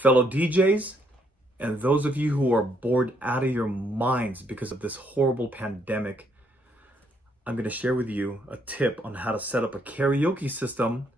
Fellow DJs, and those of you who are bored out of your minds because of this horrible pandemic, I'm going to share with you a tip on how to set up a karaoke system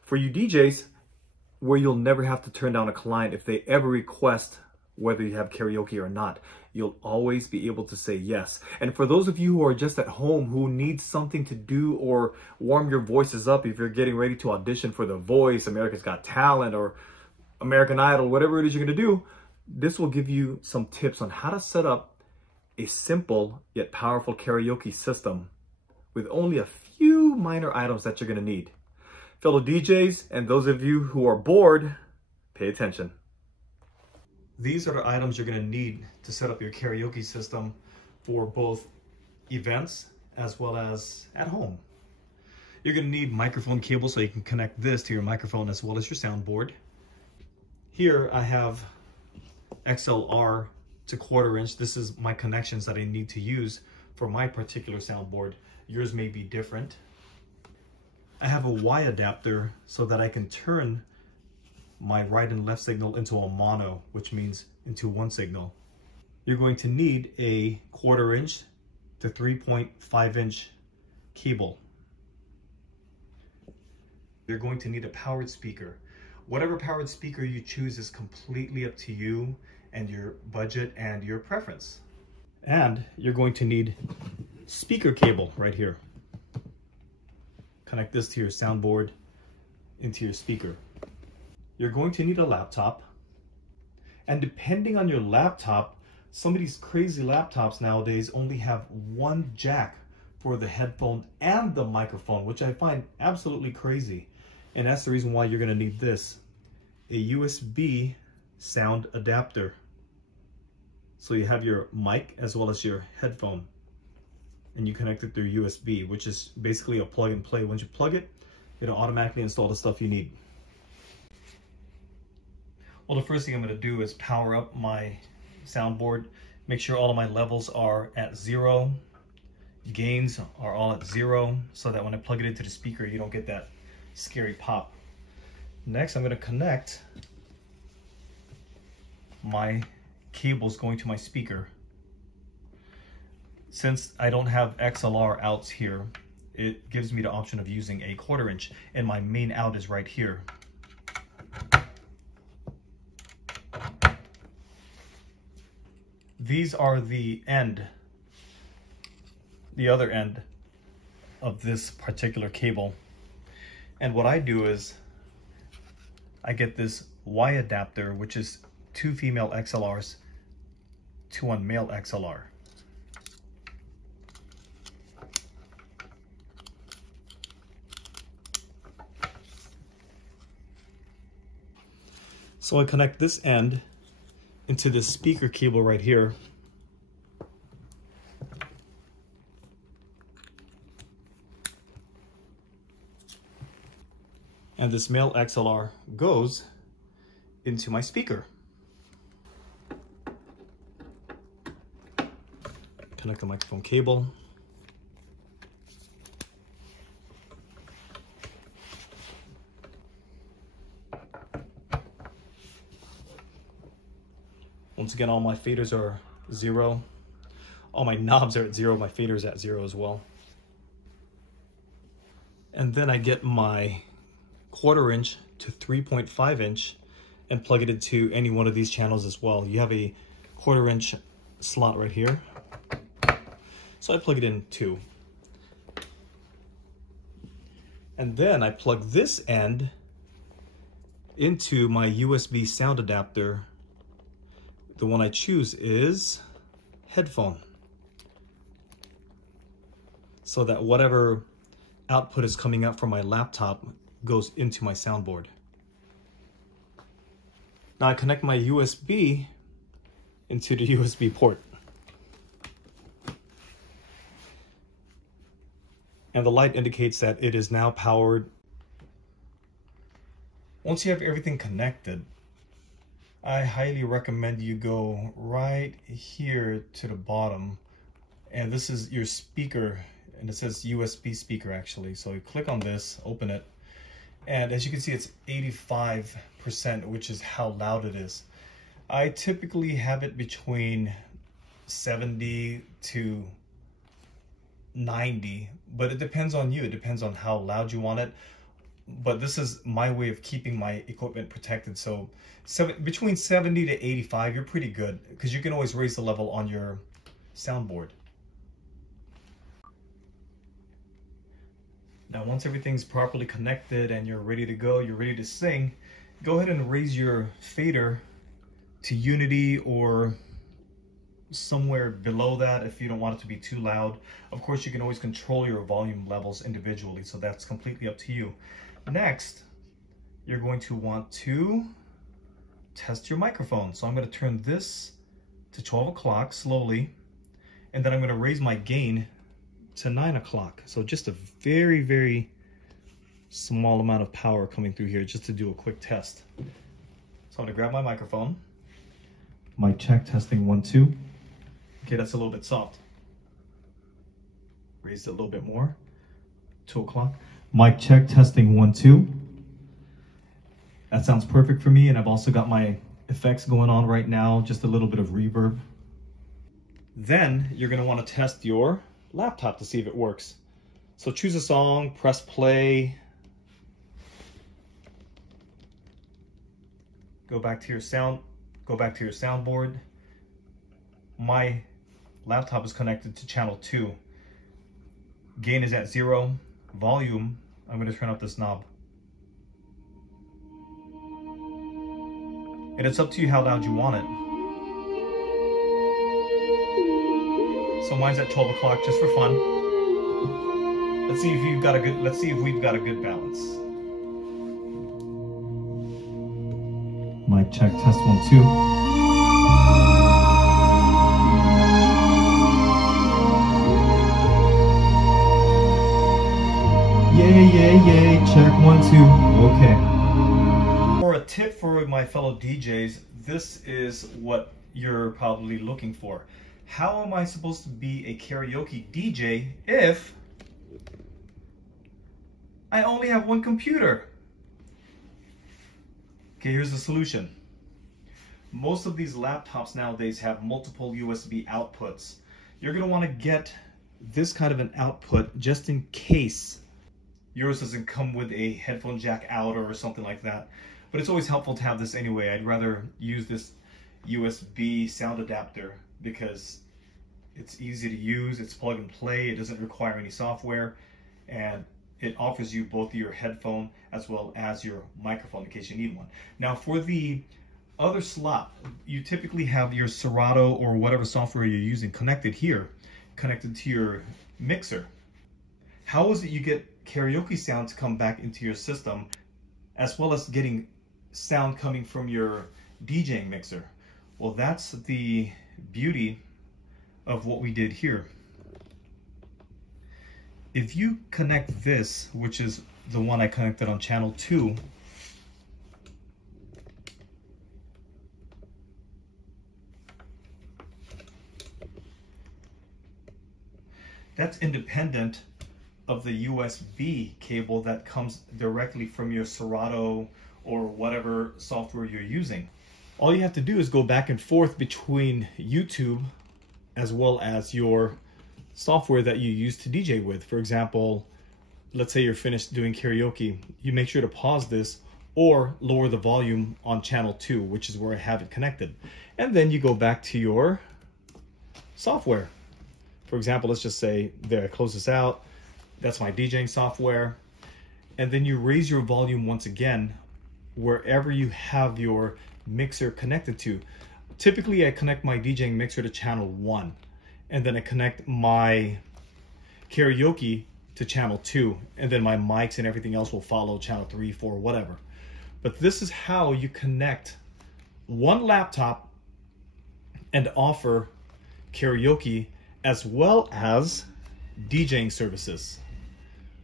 for you DJs where you'll never have to turn down a client if they ever request whether you have karaoke or not. You'll always be able to say yes. And for those of you who are just at home who need something to do or warm your voices up if you're getting ready to audition for The Voice, America's Got Talent, or American Idol, whatever it is you're going to do, this will give you some tips on how to set up a simple yet powerful karaoke system with only a few minor items that you're going to need. Fellow DJs and those of you who are bored, pay attention. These are the items you're going to need to set up your karaoke system for both events as well as at home. You're going to need microphone cable so you can connect this to your microphone as well as your soundboard. Here I have XLR to 1/4 inch. This is my connections that I need to use for my particular soundboard. Yours may be different. I have a Y adapter so that I can turn my right and left signal into a mono, which means into one signal. You're going to need a 1/4 inch to 3.5 inch cable. You're going to need a powered speaker. Whatever powered speaker you choose is completely up to you and your budget and your preference. And you're going to need speaker cable right here. Connect this to your soundboard into your speaker. You're going to need a laptop. And depending on your laptop, some of these crazy laptops nowadays only have one jack for the headphone and the microphone, which I find absolutely crazy. And that's the reason why you're going to need this, a USB sound adapter. So you have your mic as well as your headphone, and you connect it through USB, which is basically a plug and play. Once you plug it, it'll automatically install the stuff you need. Well, the first thing I'm going to do is power up my soundboard, make sure all of my levels are at 0, gains are all at 0, so that when I plug it into the speaker, you don't get that scary pop. Next, I'm going to connect my cables going to my speaker. Since I don't have XLR outs here, it gives me the option of using a 1/4 inch, and my main out is right here. These are the other end of this particular cable. And what I do is I get this Y adapter, which is 2 female XLRs to 1 male XLR. So I connect this end into this speaker cable right here. And this male XLR goes into my speaker. Connect the microphone cable. Once again, all my faders are 0. All my knobs are at 0. My fader's at 0 as well. And then I get my 1/4 inch to 3.5 inch and plug it into any one of these channels as well. You have a 1/4 inch slot right here. So I plug it in too. And then I plug this end into my USB sound adapter. The one I choose is headphone, so that whatever output is coming out from my laptop goes into my soundboard. Now I connect my USB into the USB port. And the light indicates that it is now powered. Once you have everything connected, I highly recommend you go right here to the bottom, and this is your speaker, and it says USB speaker actually. So you click on this, open it, And as you can see, it's 85%, which is how loud it is. I typically have it between 70 to 90, but it depends on you. It depends on how loud you want it. But this is my way of keeping my equipment protected. So between 70 to 85, you're pretty good, because you can always raise the level on your soundboard. Now, once everything's properly connected and you're ready to go, you're ready to sing, go ahead and raise your fader to unity or somewhere below that if you don't want it to be too loud. Of course, you can always control your volume levels individually, so that's completely up to you. Next, you're going to want to test your microphone. So I'm going to turn this to 12 o'clock slowly, and then I'm going to raise my gain to 9 o'clock. So just a very, very small amount of power coming through here just to do a quick test. So I'm going to grab my microphone. Mic check, testing 1, 2. Okay, that's a little bit soft. Raise it a little bit more. 2 o'clock. Mic check, testing 1, 2. That sounds perfect for me, and I've also got my effects going on right now, just a little bit of reverb. Then you're going to want to test your laptop to see if it works. So choose a song, press play. Go back to your soundboard. My laptop is connected to channel 2. Gain is at 0. Volume, I'm going to turn up this knob. And it's up to you how loud you want it. So mine's at 12 o'clock just for fun. Let's see if we've got a good balance. Mic check, test 1, 2. Yay, check 1, 2. Okay. For a tip for my fellow DJs, this is what you're probably looking for. How am I supposed to be a karaoke DJ if I only have one computer? Okay, here's the solution. Most of these laptops nowadays have multiple USB outputs. You're going to want to get this kind of an output just in case yours doesn't come with a headphone jack out or something like that. But it's always helpful to have this anyway. I'd rather use this USB sound adapter because it's easy to use, it's plug and play, it doesn't require any software, and it offers you both your headphone as well as your microphone in case you need one. Now for the other slot, you typically have your Serato or whatever software you're using connected here, connected to your mixer. How is it you get karaoke sound to come back into your system as well as getting sound coming from your DJing mixer? Well, that's the beauty of what we did here. If you connect this, which is the one I connected on channel 2, that's independent of the USB cable that comes directly from your Serato or whatever software you're using. All you have to do is go back and forth between YouTube as well as your software that you use to DJ with. For example, let's say you're finished doing karaoke, you make sure to pause this or lower the volume on channel 2, which is where I have it connected. And then you go back to your software. For example, let's just say there, I close this out. That's my DJing software. And then you raise your volume once again wherever you have your mixer connected to. Typically, I connect my DJing mixer to channel 1, and then I connect my karaoke to channel 2, and then my mics and everything else will follow channel 3, 4, whatever. But this is how you connect one laptop and offer karaoke as well as DJing services.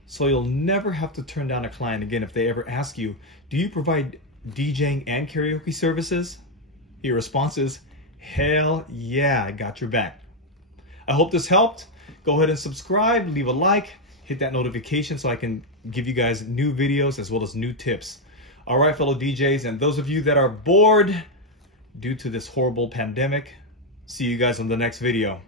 So you'll never have to turn down a client again if they ever ask you, do you provide DJing and karaoke services? Your response is, hell yeah, I got your back. I hope this helped. Go ahead and subscribe, leave a like, hit that notification so I can give you guys new videos as well as new tips. All right, fellow DJs, and those of you that are bored due to this horrible pandemic, see you guys on the next video.